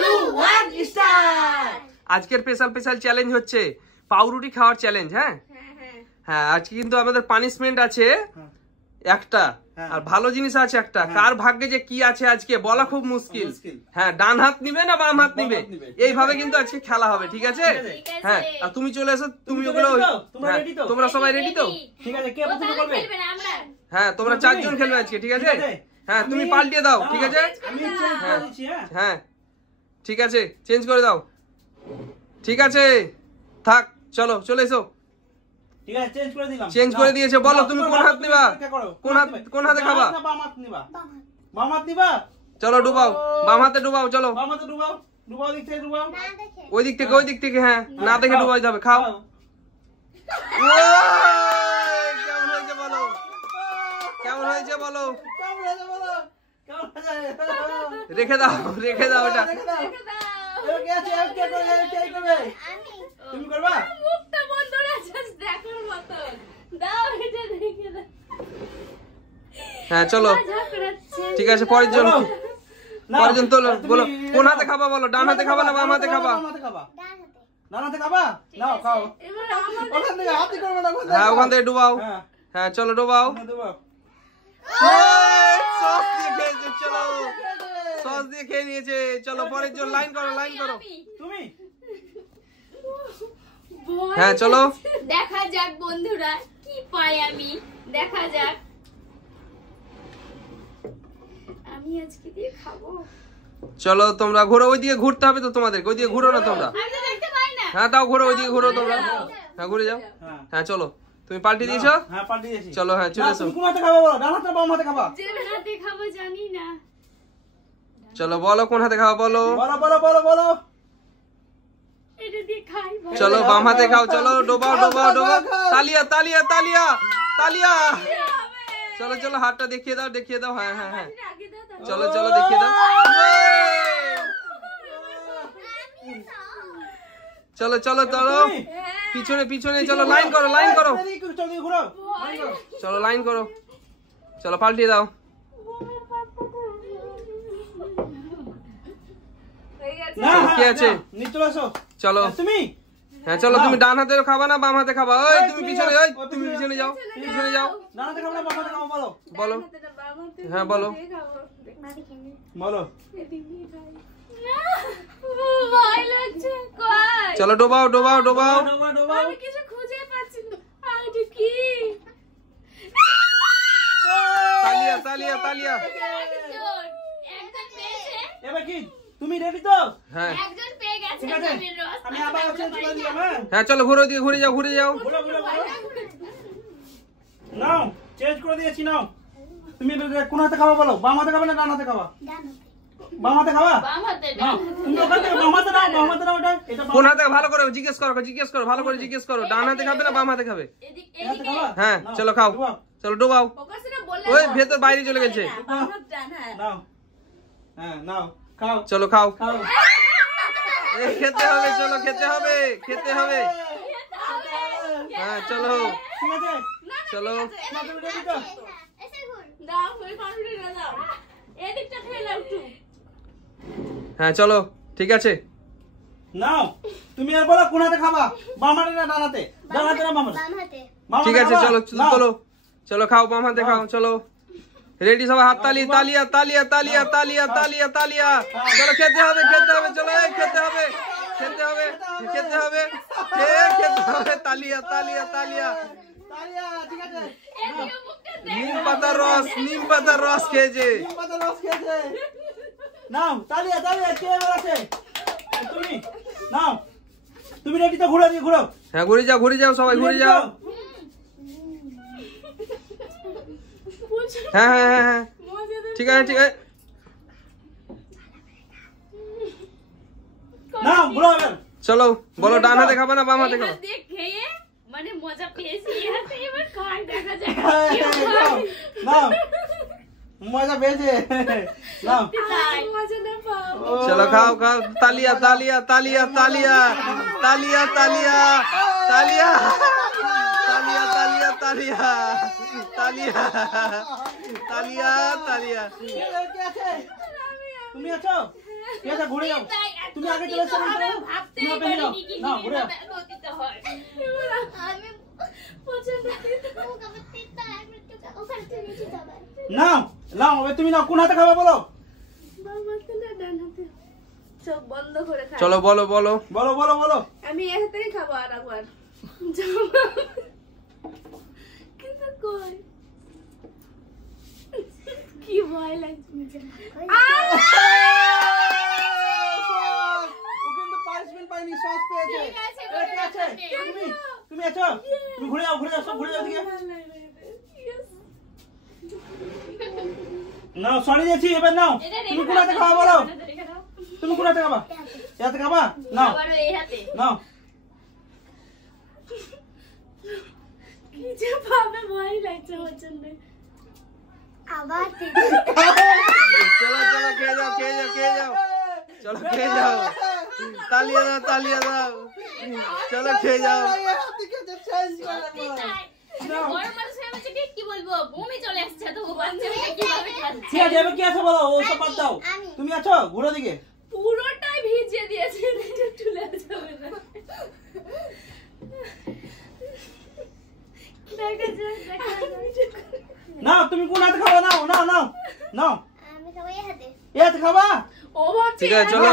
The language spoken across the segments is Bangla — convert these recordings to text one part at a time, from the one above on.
2 1 স্টার্ট। আজকের স্পেশাল চ্যালেঞ্জ হচ্ছে পাউরুটি খাওয়ার চ্যালেঞ্জ। হ্যাঁ হ্যাঁ, আজকে কিন্তু আমাদের পানিশমেন্ট আছে একটা, আর ভালো জিনিস আছে একটা। কার ভাগ্যে যে কি আছে আজকে বলা খুব মুশকিল। হ্যাঁ, ডান হাত নিবে না বাম হাত নিবে, এইভাবে কিন্তু আজকে খেলা হবে, ঠিক আছে? হ্যাঁ, আর তুমি চলে এসো, তুমি ওগুলো, তোমরা সবাই রেডি তো? ঠিক আছে, কে প্রথমে করবে? হ্যাঁ, তোমরা 4 জন খেলবে আজকে, ঠিক আছে? হ্যাঁ, তুমি পাল্টিয়ে দাও, ঠিক আছে? আমি চেঞ্জ করে দিচ্ছি। হ্যাঁ ঠিক আছে, চেঞ্জ করে দাও, ঠিক আছে? থাক, চলো চলে এসো। ঠিক আছে, চেঞ্জ করে দিলাম। চেঞ্জ করে দিয়েছে, বলো তুমি কোন হাত নিবা? কোন হাতে খাবা? বাম হাত নিবা। বাম হাত নিবা। চলো ডুবাও, বাম হাতে ডুবাও, চলো বাম হাতে ডুবাও। ডুবাও, দিক থেকে ডুবাও। ওই দিক থেকে। হ্যাঁ, না দেখে ডুবাই যাবে। খাও। কেমন হয়েছে বলো? কেমন হয়েছে বলো? রেখে দাও এটা। তুমি করবা? হ্যাঁ চলো, ঠিক আছে। পরের জন তোলো, বলো কোন হাতে খাবা বলো? ডান হাতে খাবা না বাম হাতে খাবা? ডান হাতে খাবা? নাও খাও। ওখান থেকে হাতে করবে না। হ্যাঁ, ওখান থেকে ডুবাও। হ্যাঁ চলো ডুবাও। সস দিয়ে খেয়েছে, চলো সস দিয়ে খেয়ে নিয়েছে। চলো পরের জন, লাইন করো। তুমি? হ্যাঁ চলো, দেখা যাক বন্ধুরা কি পাই আমি, দেখা যাক। আমি আজকে দিয়ে খাবো। চলো তোমরা ঘোরো, ওই দিকে ঘুরতে হবে তো তোমাদেরকে, ওই দিকে ঘুরো না তোমরা। আমি তো দেখতে পাই না। হ্যাঁ তাও ঘোরো, ওই দিকে ঘুরো তোমরা। হ্যাঁ ঘুরে যাও। হ্যাঁ চলো, তুমি পাল্টি দিয়েছো? হ্যাঁ পাল্টি দিয়েছি। চলো, হ্যাঁ চলে এসো। তুমি কোন হাতে খাবা বলো? ডান হাতে বাম হাতে খাবা? যে হাতে খাবো জানি না। চলো বলো কোন হাতে খাওয়া বলো। বলো। এটা দিয়ে খাই। চলো বাম হাতে খাও, চলো ডোবাও। তালিয়া। চলো হাতটা দেখিয়ে দাও। হ্যাঁ চলো দেখিয়ে দাও। চলো পিছনে চলো, লাইন করো। চলো লাইন করো, চলো পাল্টিয়ে দাও। কি আছে? চলো। হ্যাঁ চলো, তুমি ডান হাতে খাবা না বাম হাতে খাবা? ওই তুমি পিছনে যাও। ডান হাতে খাবা না বাম হাতে খাবা বলো? হ্যাঁ বলো। ভয় লাগছে। কই? চলো ডোবাও। আমি কিছু খুঁজে পাচ্ছি না। এটা কি? তালিয়া। একজন পেয়েছে। এবার কি তুমি রেডি তো? হ্যাঁ একজন পেয়ে গেছে। আমি আবার চেঞ্জ করে দিলাম। হ্যাঁ চলো ঘুরে যাও। ঘুরো। নাও, চেঞ্জ করে দিয়েছি। নাও, তুমি কোন হাতে খাবা বলো? বাম হাতে খাবা না ডান হাতে খাবা? বাম হাতে খাবা? বাম হাতে। তুমি ওখান থেকে বাম হাতে নাও। এটা কোন হাতে? ভালো করে জিজ্ঞেস করো, ভালো করে জিজ্ঞেস করো। ডান হাতে খাবে না বাম হাতে খাবে? এদিকে। হ্যাঁ চলো খাও, চলো ডোবাও। ওই ভেতর বাইরে চলে গেছে। নাও। হ্যাঁ নাও, খাও। চলো খাও। খেতে হবে, চলো খেতে হবে। হ্যাঁ চলো, ঠিক আছে। চলো। তুমি রেডি তো? দাও, ওই কনফিডেন্ট দাও। এদিকটা খেয়ে নাও একটু। হ্যাঁ চলো, ঠিক আছে। নাও, তুমি আর বলো কোন হাতে খাবা? বাম হাতে না ডান হাতে? ডান হাতে না বাম হাতে? ঠিক আছে, চলো খাও, বাম হাতে খাও। চলো রেডি সবাই, হাত তালিয়া। চলো খেতে হবে। চলো খেতে হবে। তালিয়া। ঠিক আছে। নিম পাতার রস খেয়েছে। নাও, তালিয়া। কে আছে? তুমি নাও। তুমি রেডি তো? ঘুরো। হ্যাঁ ঘুরে যাও সবাই, ঘুরে যাও। হ্যাঁ ঠিক আছে। নাও, ঘুরো এবার। চলো বলো, ডান হাতে খাবা না বাম হাতে খাবা? খেয়ে মানে মজা পেয়েছি। এবার খাই, দেখা যাক। নাও, মজা পেয়েছে। নাও, মজা না পাবো। চলো খাও। তালিয়া। তুমি আছো? ঠিক আছে ঘুরে যাও তুমি আগে চলে এসো ভাবতেই তুমি পেয়ে যাও পারিনি কি না ঘুরে যাও দিতে হয় আমি পছন্দ নাও নাও এবার তুমি নাও কোন হাতে খাবে বলো চোখ বন্ধ করে খাই চলো বলো বলো বলো বলো বলো আমি এর হাতেই খাবো আর একবার কিন্তু কই কি ভয় লাগছে ও কিন্তু পানিশমেন্ট পাইনি সস পেয়েছে ঠিক আছে, এ, কি আছে তুমি তুমি আছো তুমি ঘুরে যাও সব ঘুরে যাও দিকে নাও সরি দিয়েছি এবার নাও তুমি কোন হাতে খাওয়া বলো তুমি কোন হাতে খাবা এই হাতে খাবা নাও আবারও এই হাতে নাও কি যে ভাবে ভয় লাগছে পছন্দ আবার চলো চলো খেয়ে যাও চলো খেয়ে যাও তালিয়া দাও চলো খেয়ে যাও বড় মানুষ হয়ে গেছে কি বলবো বমি চলে আসছে তো বাচ্চাটা কিভাবে খাচ্ছে ঠিক আছে এবার কি আছে বলো ও সব বাদ দাও তুমি আছো ঘুরে দিকে পুরোটাই ভিজিয়ে দিয়েছে চলে যাবে না নাও তুমি কোন হাতে খাবা নাও নাও নাও নাও আমি খাবো এই হাতে এই হাতে খাবা ও ভাবছে ঠিক আছে চলো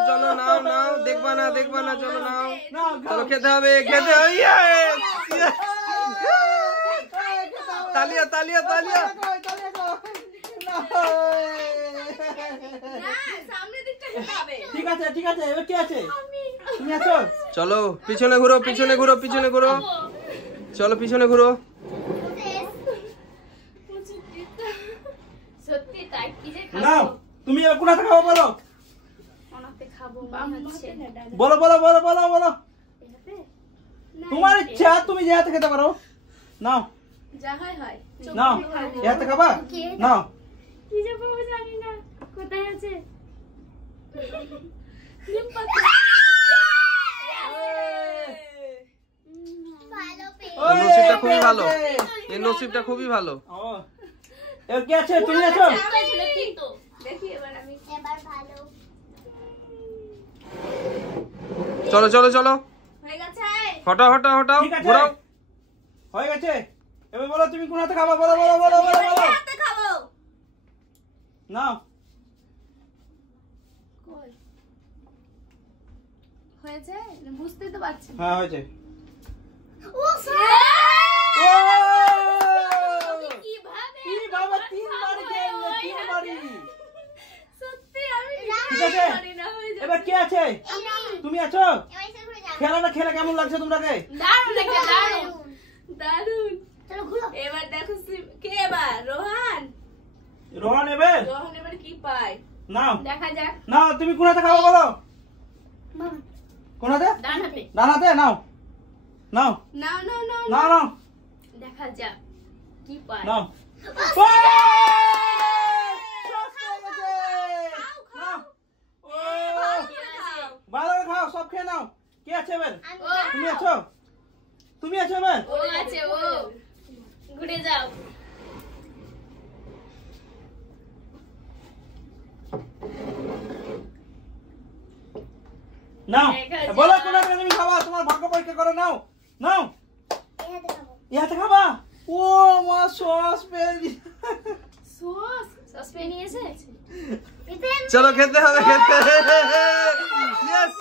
চলো নাও দেখবা না চলো নাও নাও চলো খেতে হবে Yes! Yes! তালিয়া সামনে দিকটা খেতে ঠিক আছে এবার কি আছে তুমি আছো চলো পিছনে ঘুরো চলো পিছনে ঘুরো সত্যি তাই কি যে নাও তুমি এবার কোন হাতে খাবা বলো ওনাতে খাবো মনে হচ্ছে বলো তোমার ইচ্ছা তুমি যে হাতে খেতে পারো নাও যা হয় নাও এই হাতে খাবা নাও কি যে পাবো জানি না কোথায় আছে ভালো পেয়ে ওর নসিবটা খুবই ভালো এর নসিবটা খুবই ভালো ও এবার কি আছে তুমি আছো কিন্তু দেখি এবার আমি এবার ভালো চলো হয়ে গেছে হটাও ঠিক আছে ঘোরাও হয়ে গেছে এবার বলো তুমি কোন হাতে খাবা বলো হাতে খাবো নাও কই হয়েছে বুঝতেই তো পারছি না। হ্যাঁ হয়েছে ও কিভাবে কি বাবা তিনবারই খেললে তিনবারই সত্যি আমি ঠিক আছে জানি না হয়ে যাবে এবার কি আছে তুমি আছো খেলাটা খেলে কেমন লাগছে তোমাকে দারুণ একটা দারুণ চলো ঘুরো এবার দেখো কে এবার রোহান এবার রোহন এবার কি পায় নাও দেখা যাক নাও তুমি কোন হাতে খাবো বলো মামা কোন হাতে ডান হাতে ডান হাতে নাও নাও নাও নাও নাও দেখা যাক কি পায় নাও ভালো করে খাও সব খেয়ে নাও কি আছে এবার তুমি আছো এবার ও আছে ও ঘুরে যাও নাও দেখা যাক। বলো কোন হাতে তুমি খাবা তোমার ভাগ্য পরীক্ষা করো নাও নাও এই হাতে খাবো এই হাতে খাবা ও মা সস পেয়ে সস পেয়ে নিয়েছে চলো খেতে হবে Yes!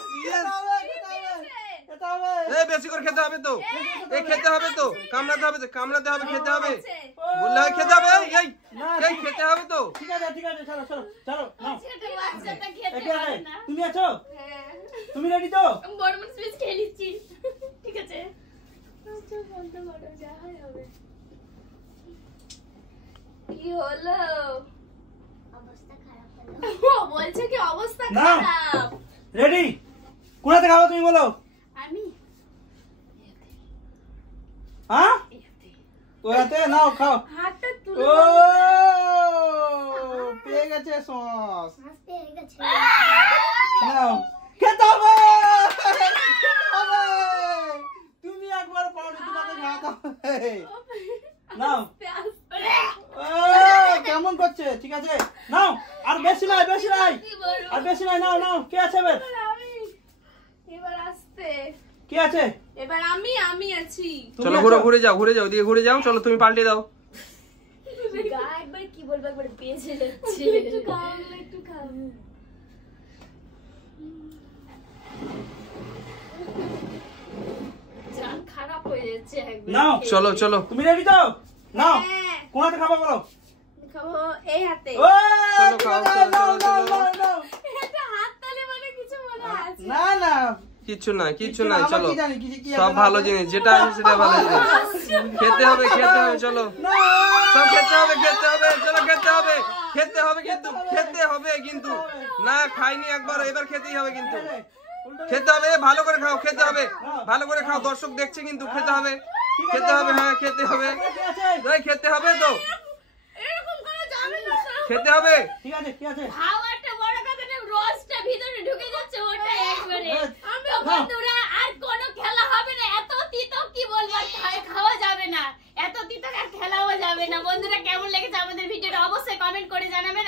বেশি করে খেতে হবে তো খেতে হবে তো কামড়াতে হবে খেতে হবে বললে হয় খেতে হবে এই খেতে হবে তো ঠিক আছে চলো নাও বাচ্চাটা খেতে একে পারে আগে। না তুমি আছো হ্যাঁ তুমি রেডি তো আমি বড় মানুষ বেশ খেয়ে নিচ্ছি ঠিক আছে আচ্ছা বলতে পারো যা হয় হবে কি হলো অবস্থা খারাপ হলো ও বলছে কি অবস্থা না। খারাপ রেডি কোন হাতে খাবো তুমি বলো আমি হ্যাঁ তো হাতে নাও খাও হাতটা ও তুলে পেয়ে গেছে সস হাসতে হয়ে গেছে নাও খেতে হবে তুমি একবার পাওনি তোমাকে খাওয়াতে হবে নাও আস্তে আস্তে ও কেমন করছে ঠিক আছে নাও আর বেশি নাই কি বলবো? আর বেশি নাই নাও নাও কে আছে এবার এবার আসতে কে আছে এবার আমি আছি তুমি চলো আছো? ঘুরে যাও ওদিকে ঘুরে যাও চলো তুমি পাল্টে দাও গা একবার কি বলবো একবার পেয়েছে যাচ্ছে একটু খাও জান খারাপ হয়ে যাচ্ছে একবার নাও চলো তুমি রেডি তো নাও হ্যাঁ। কোন হাতে খাবা বলো খাবো এই হাতে ও চলো, খাও, চলো, নাও, চলো, নাও, চলো। নাও, নাও। এটা হাত তালে মানে কিছু মনে আছে না না কিচ্ছু নাই আমরা চলো কি জানি, কি সব আছে ভালো না? জিনিস যেটা আছে সেটা ভালো জিনিস খেতে হবে চলো না। সব খেতে হবে চলো খেতে হবে কিন্তু না খাইনি একবার এবার খেতেই হবে কিন্তু উল্টো খেতে হবে ভালো করে খাও খেতে হবে ভালো করে খাও দর্শক দেখছে কিন্তু খেতে হবে হ্যাঁ খেতে হবে ঠিক আছে এই, খেতে হবে তো এরকম করা যাবে না খেতে হবে ঠিক আছে খাওয়াটা বড় কথা না রসটা ভিতরে ঢুকে যাচ্ছে ওটা একবারে তো বন্ধুরা আর কোনো খেলা হবে না এত তিতো কি বলবো আর খাওয়া যাবে না এত তিতো আর খেলাও যাবে না বন্ধুরা কেমন লেগেছে আমাদের ভিডিওটা অবশ্যই কমেন্ট করে জানাবেন